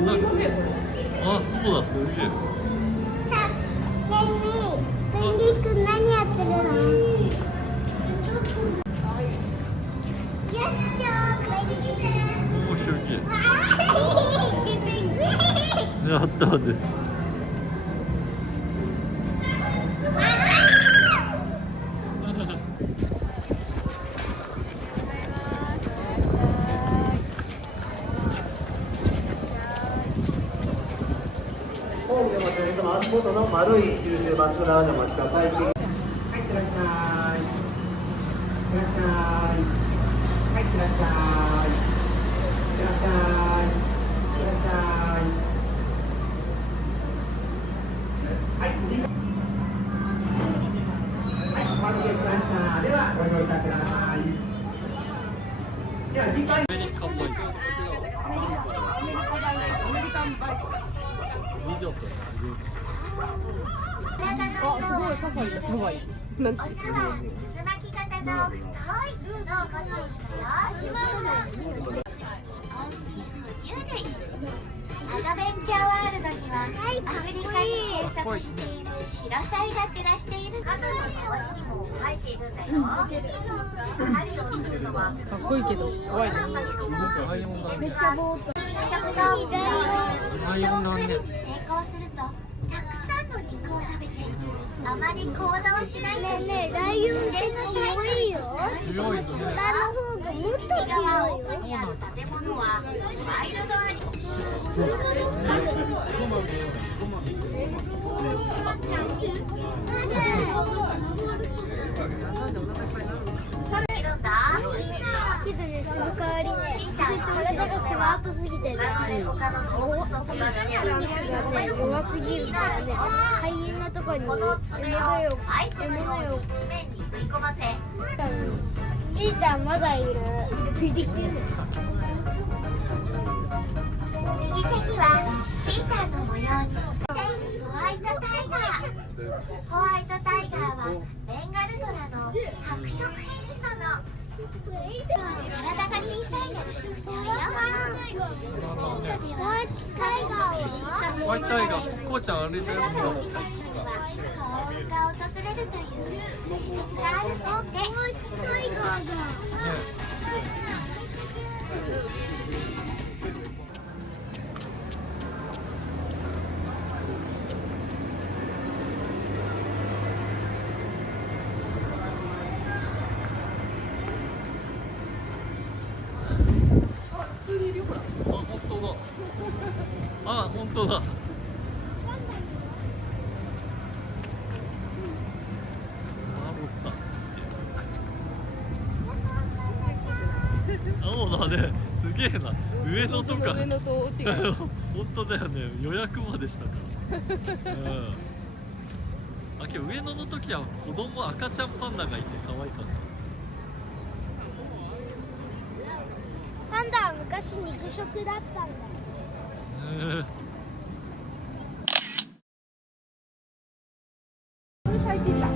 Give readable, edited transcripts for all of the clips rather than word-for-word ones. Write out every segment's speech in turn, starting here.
そうだ、すげえ。ペンギンくん何やってるの？やっちゃー、ペンギン。面白い。ペンギン。やったで。ホームでお待ちの人は足元の丸い印バス側でお待ちください。はい、いってらっしゃい。いってらっしゃい。はい、いってらっしゃい。いってらっしゃい。いってらっしゃい。はい、次。はい、お待たせしました。では、ご乗車ください。では、次回。アメリカンバイク。見てたね。あ、すごい、サファリだ、サファリ。なんて。アドベンチャーワールドにはアフリカに生息しているシロサイが暮らしている。彼女の周りにも生えているんだよ。狩りをするのはかっこいいけど、怖いね。めっちゃぼーっと。食道ライオンだね。成功するとたくさんの肉を食べてあまり行動しない。ねえねえ、ライオンって強いよ。強いね。虎の方がもっと強いよ。そうなんだ。食べ物はワイルドアリ。けどね、その代わりね、体がスマートすぎてね、筋肉がね、弱すぎるからね、ハイエナとかに獲物よチーターまだいる。ついてきてる。右手にはチーターの模様にホワイトタイガー。ホワイトタイガーはベンガルトラの白色変種なの。体が小さいのが特徴よ。ホワイトタイガーはホワイトタイガー、こうちゃんあれだよ。幸運が訪れるという伝説があるんだって。ホワイトタイガーだ。あ、本当だ。青だね。すげえな。上野とか。上野と違う。本当だよね。予約までしたから。うん。あ、今日上野の時は子供赤ちゃんパンダがいて可愛かった。パンダは昔肉食だったんだ。最近だ。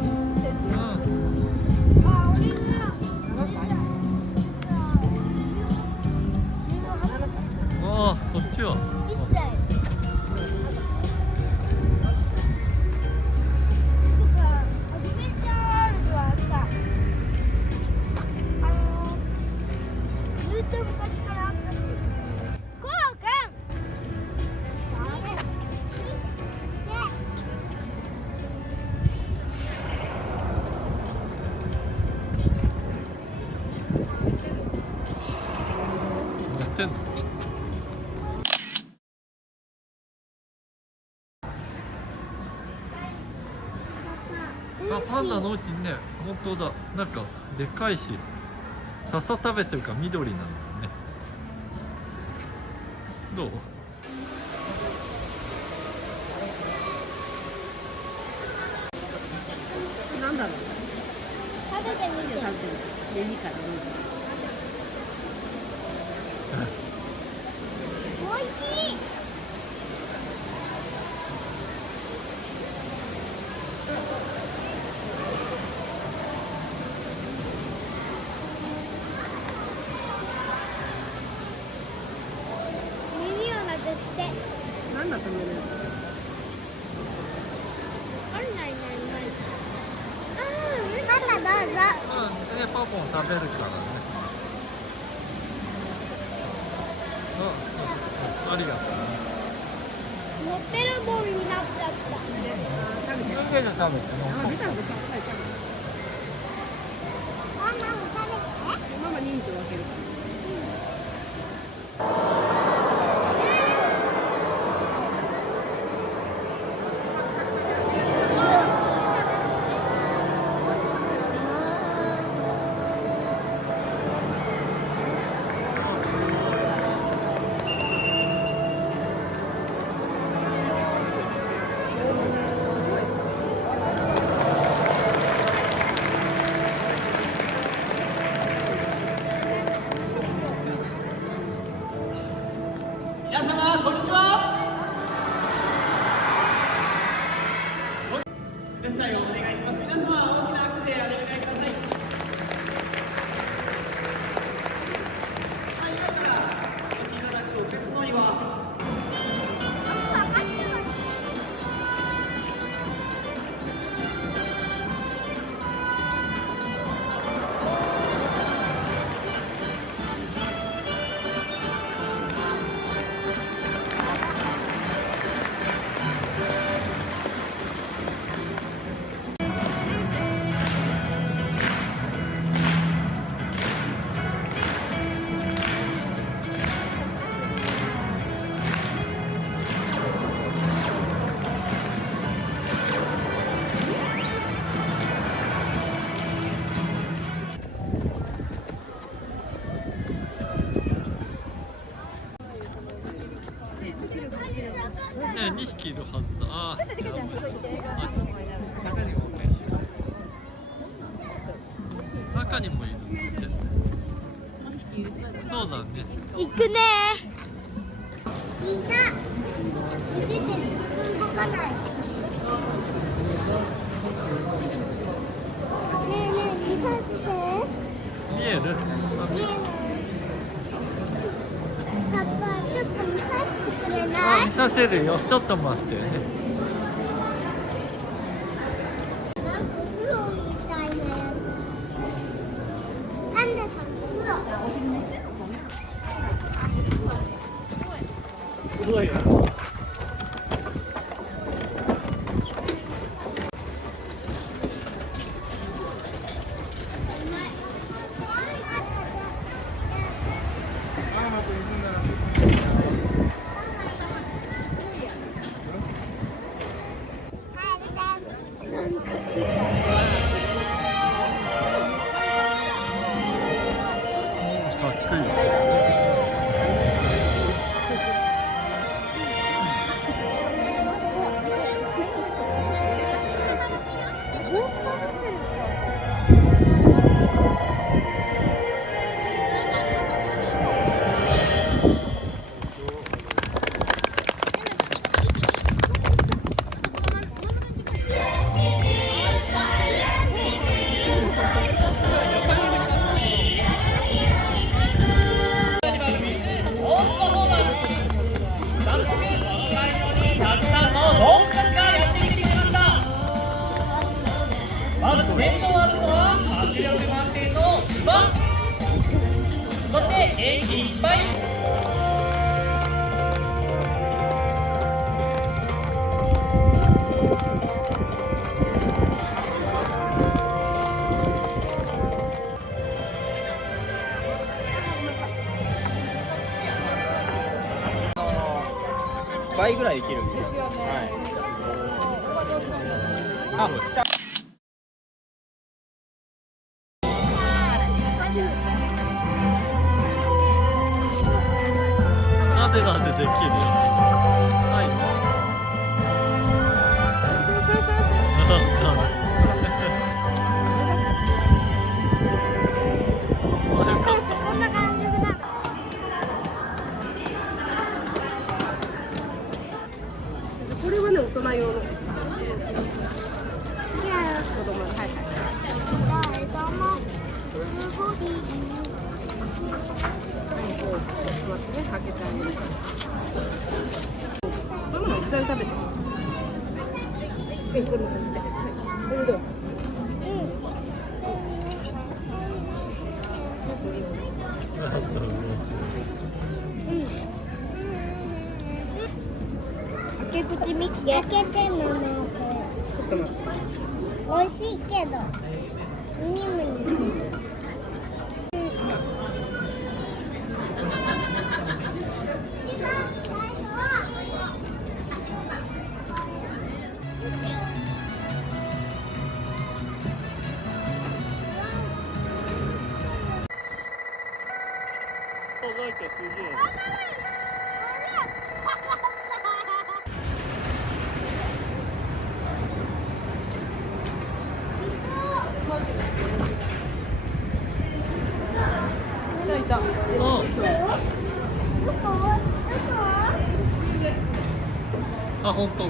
ああ、こっちは。1歳。アドベンチャーワールドはさ、ずっと昔からあったんだよ。こうくん。やってんの？あ、パンダのうちにね、本当だ。なんかでかいし、笹食べてるから緑なんだよね。どう？なんだろう。食べてみて。食べてみる。いいからどうぞ。おいしい。耳をなくして。ポン食べるからね。ありがとうね。もうペロボンになっちゃった。食べて。食べて。ママも食べて。ママ人数分けるから。皆様こんにちは。決済をお願いします。皆様大きな拍手でお願いください。はい、今からお越しいただくお客様には。ね、2匹いるはずだ。あー、中にもいるって。そうだね。行くね。みんな出て動かない。ねえねえ見させて。見える？見えない。パパちょっと見させてくれない？見させるよ。ちょっと待ってね。なんかお風呂みたいなやつ。パンダさんの風呂。すごいよ。かっこいい。まず先頭を歩くのは迫力満点の馬、そして元気いっぱい倍ぐらいできるんですよね。あ、なんでできるよ。はい。こんな感じだ。これはね、大人用の。じゃあ子供の。はいはい。誰かもすごい。待ってね、開けてあげる。ママの具材食べて。こんな感じで。それどう？開け口見っけ。開けてママこれ。美味しいけど。ムニムニする。なんかすげえ。いた。あ、どこ？あ、本当。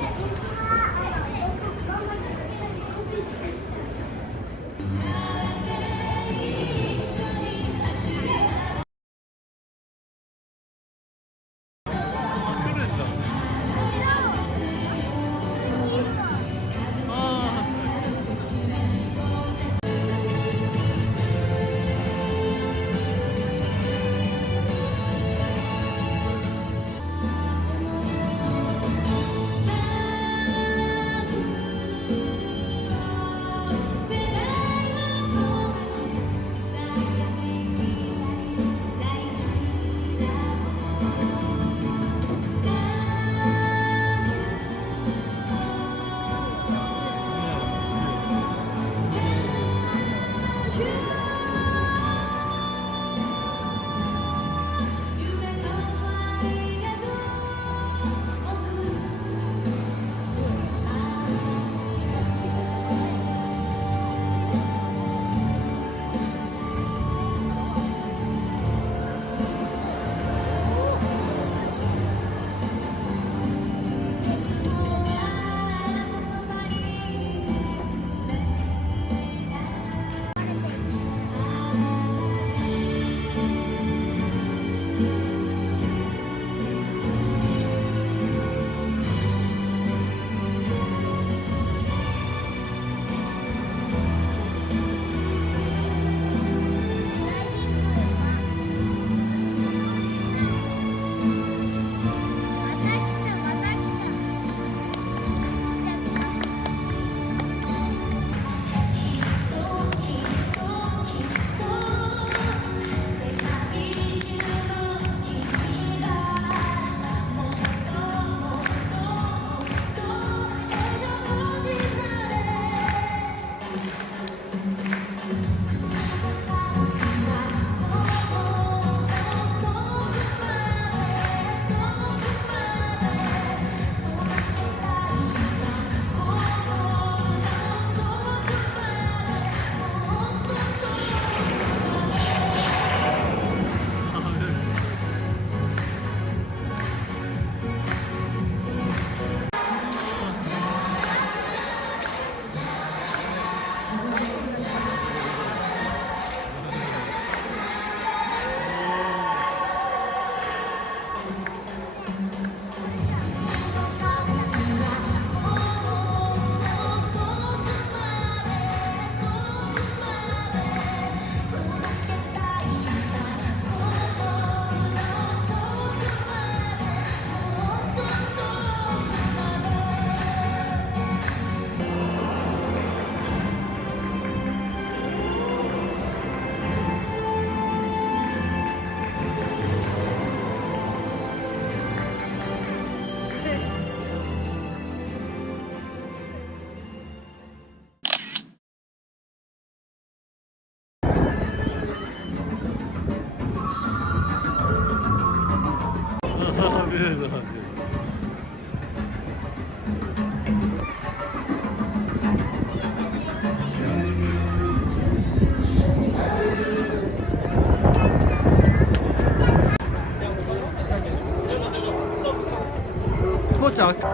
到着。も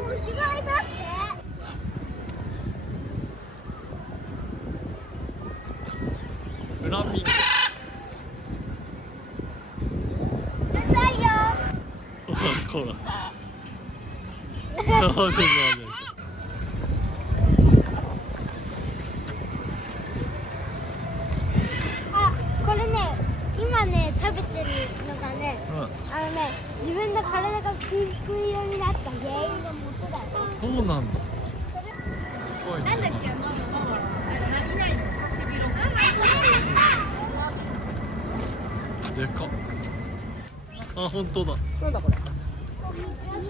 うおしまいだって。フラミンゴ。うるさいよ。ほら。そうです。あ、これね、今ね食べてるのがね、自分の体がピンク色になった原因の元だよ。そうなんだ。すごいね。なんだっけ、ママ。何々ハシビロコウ。でかっ。あ、本当だ。なんだこれ。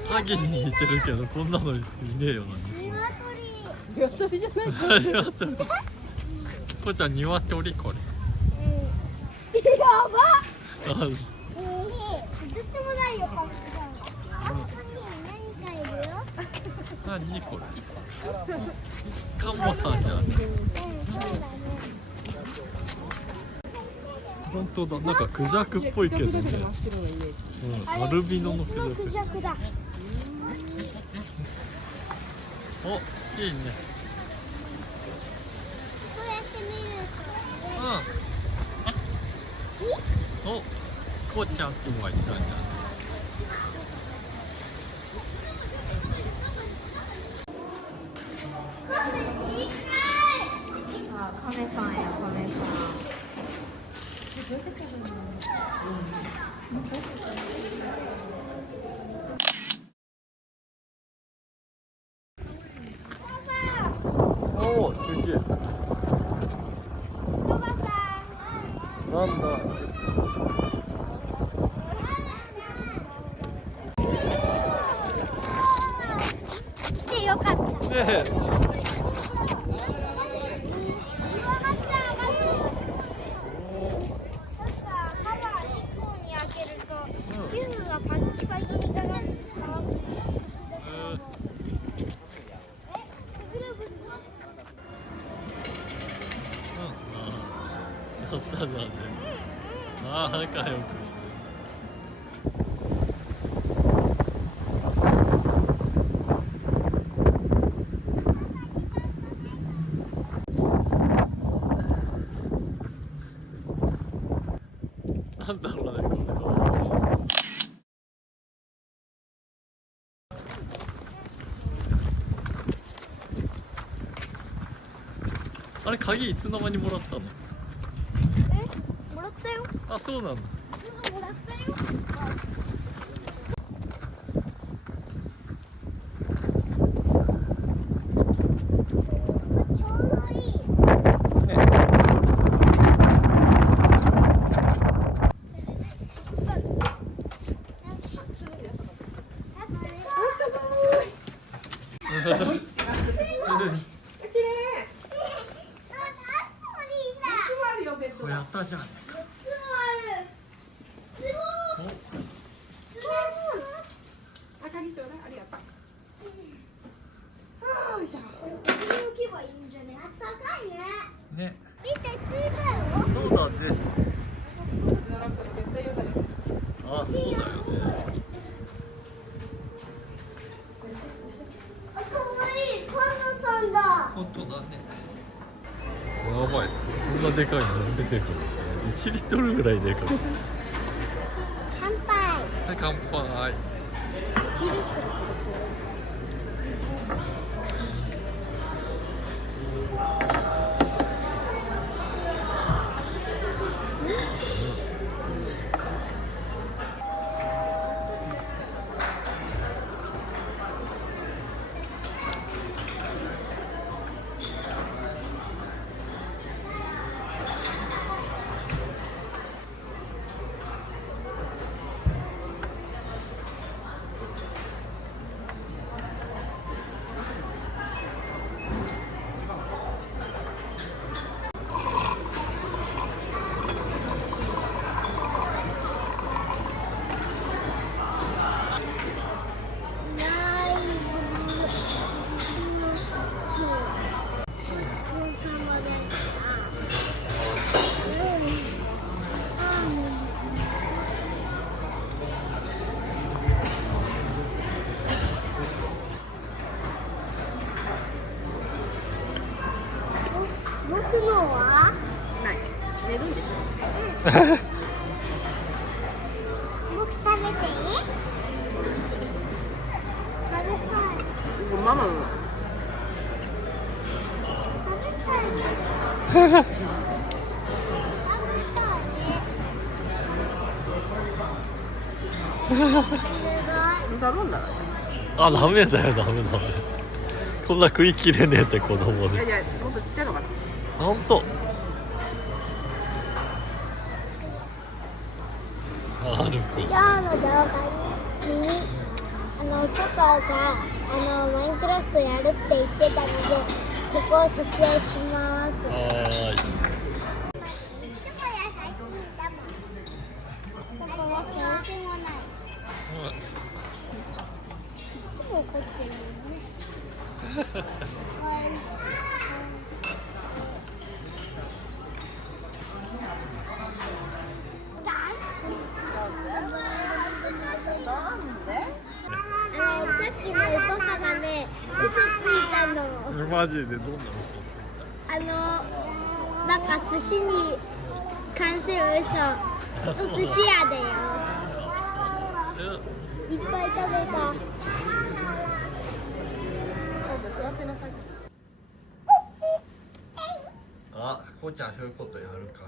ハギに似てるけど、こんなのいねえよな。鶏じゃない。鶏。こうちゃん、鶏これ。やば。あ、どうしてもないよ、パンツさん。あ、ここに何かいるよ。何これ。カモさんじゃん。そうだね。本当だ。なんかクジャクっぽいけどね。真っ白なイメージ。アルビノのクジ別のャク。クジャクだ。お、いいね。こうやって見るうん。お、こうちゃんくんはいたんじゃん。あ、カメさんや、カメさん。おお、すげえ。と、おばさん。なんだ。来てよかった。ねえ。パンチパイドにかかってそうだね。ああ、仲良く。なんだろうね、これは。あれ、鍵いつの間にもらったの？もらったよ。あ、そうなんだ。もらったよ。ちょうどいい。これやったじゃん。あ、鍵ちょうだい。ありがとう。よいしょ。ここに置けばいいんじゃね。あったかいね。ね。見て、ついたよ。そうだね。じゃなくて絶対言うたら。あ、そうだよね。あ、かわいい。パンダさんだ。本当だね。やばい。こんなでかいの出てくる。1リットルぐらいでかい。乾杯。はい、乾杯。僕のはない。寝るんでしょ。僕食べていい？食べたい。ママも頼んだらあ、ダメだよ、ダメダメ。こんな食い切れねえって子供で。いやいやもっとちっちゃいのかなあ、ほんと。ある子。今日の動画にパパがマインクラフトやるって言ってたので、そこを撮影します。はーい。いつも優しいんだもん。パパはそうでもない。いつも怒ってるよね。さっきのパパがね、嘘ついたの。マジでどんな嘘ついなんか寿司に関する嘘。お寿司屋だよ。いっぱい食べた。あ、こうちゃんそういうことやるか。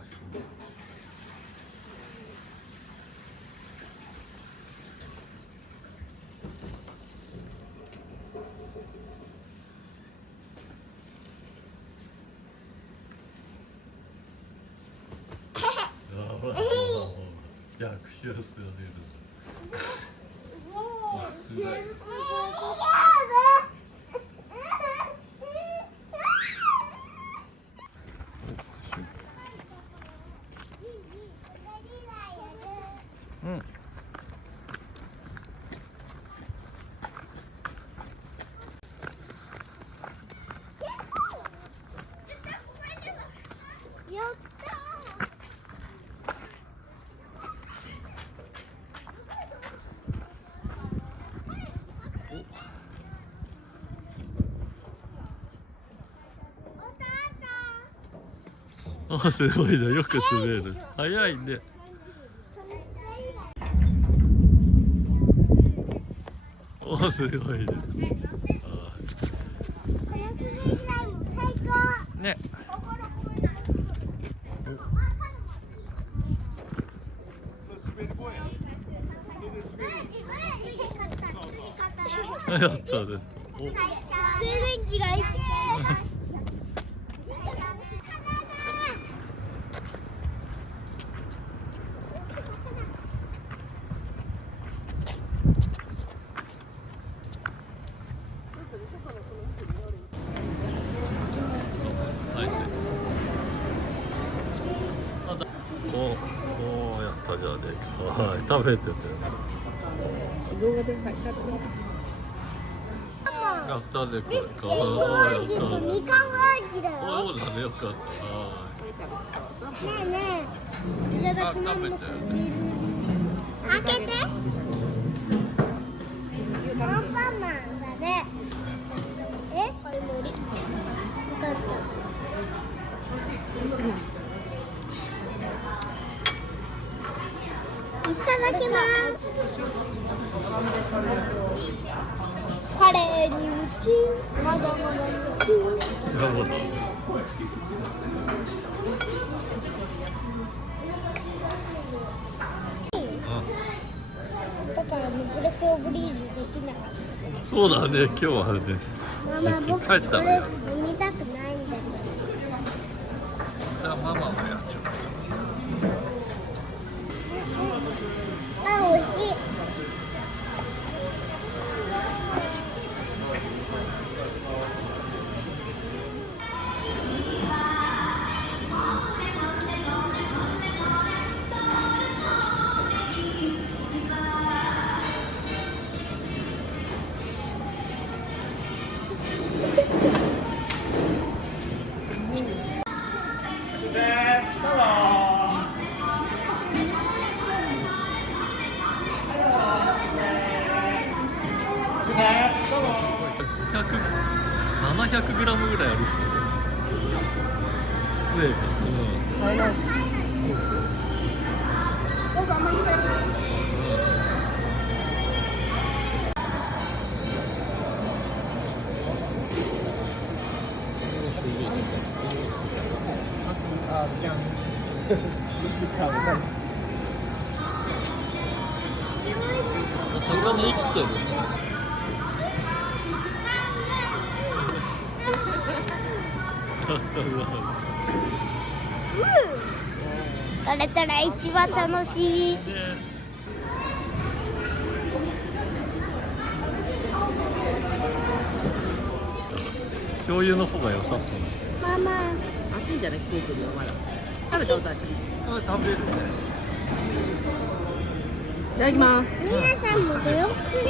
逆襲する。うん。やったあ、すごいじゃん、よく滑る。早いね。お、すごいね。この滑り台も最高。ね。やったです。お、静電気がいてお、やったじゃねえか。はい、食べてて。動画ではい撮影やったね、これ。リンゴ味とみかん味だよ。そうだね、よかった。はねえねえ、いただきます。開けて。アンパンマンだね。これ無理。よかった。いただきます。カレーに夢中。まだまだ夢中。い。なるほど。だからネクレスオブリージュできなかった。そうだね、今日はね。ママ、僕帰ったこれのよ。飲みたくないんだけど。じゃあママもやっちゃあ、美味しい。700グラムぐらいあるっすよ。ねえ、買えないですあるじゃん。寿司食べたい。魚生きてる。取れたら一番楽しい。醤油の方が良さそう。ママ。暑いんじゃない？ケーキよりはまだ。食べたことあるじゃん。あ、食べるね。いただきます。皆さんもごゆっくり。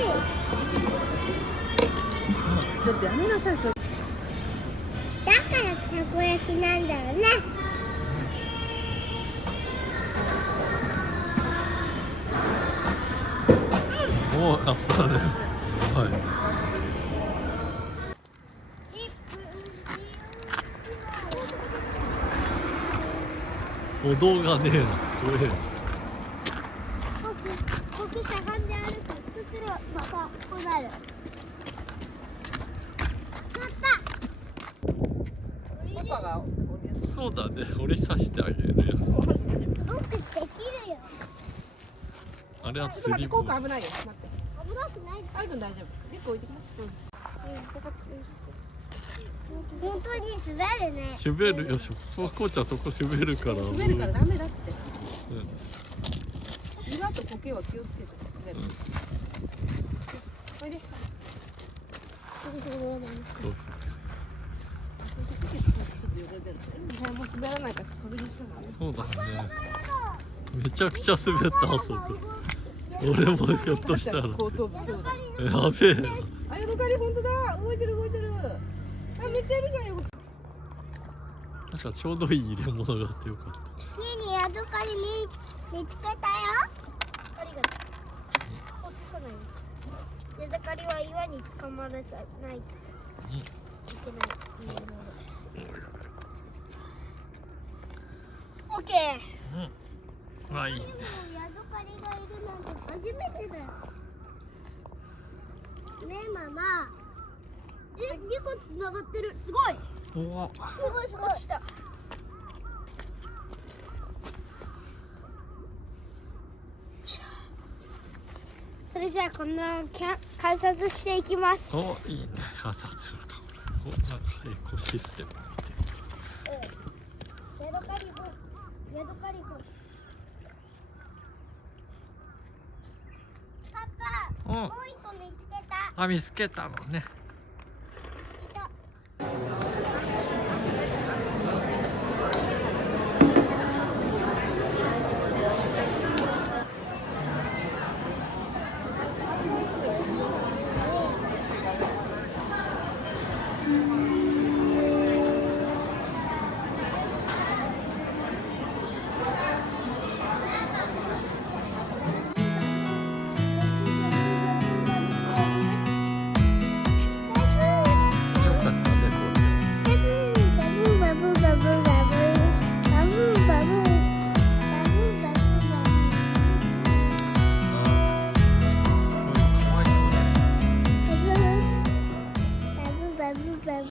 ちょっとやめなさいそれ。だからたこ焼きなんだよね。おー、やったね。はい。歩道がねえな。怖えな。ここしゃがんで歩く。そしたらまたこうなる。パパがそうだね。俺さしてあげるよ。僕できるよ。あれはちょっと待って、釣りコーク危ないよ。待って。危なくない。アイくん大丈夫。リュック置いてきます。本当に滑るね。滑るよ。こうちゃんそこ滑るから。滑るからダメだって。うん。岩と苔は気をつけて滑る。おいで。そうちょっと汚れてる。もう滑らないから確認してもらう。そうだね。めちゃくちゃ滑ったあそこ。俺もひょっとしたら。後頭部強打。やべえな。あ、ヤドカリ本当だ。動いてる動いてる。あ、めっちゃいるじゃんよ。なんかちょうどいい入れ物があってよかった。ねえねえ、ヤドカリ見つけたよ。ありがとう。落ちさない。ヤドカリは岩に捕まらない。いけない。オッケー。まあいいね。ヤドカリがいるなんて初めてだよ。ねえママ。2個つながってる。すごい。おわ。すごいすごい。落ちた。それじゃあこの観察していきます。お、いいね。観察するか。お、なんかエコシステム見てる。ヤドカリボ。ヤドカリボ。パパ、うん。もう一個見つけた。あ、見つけたのね。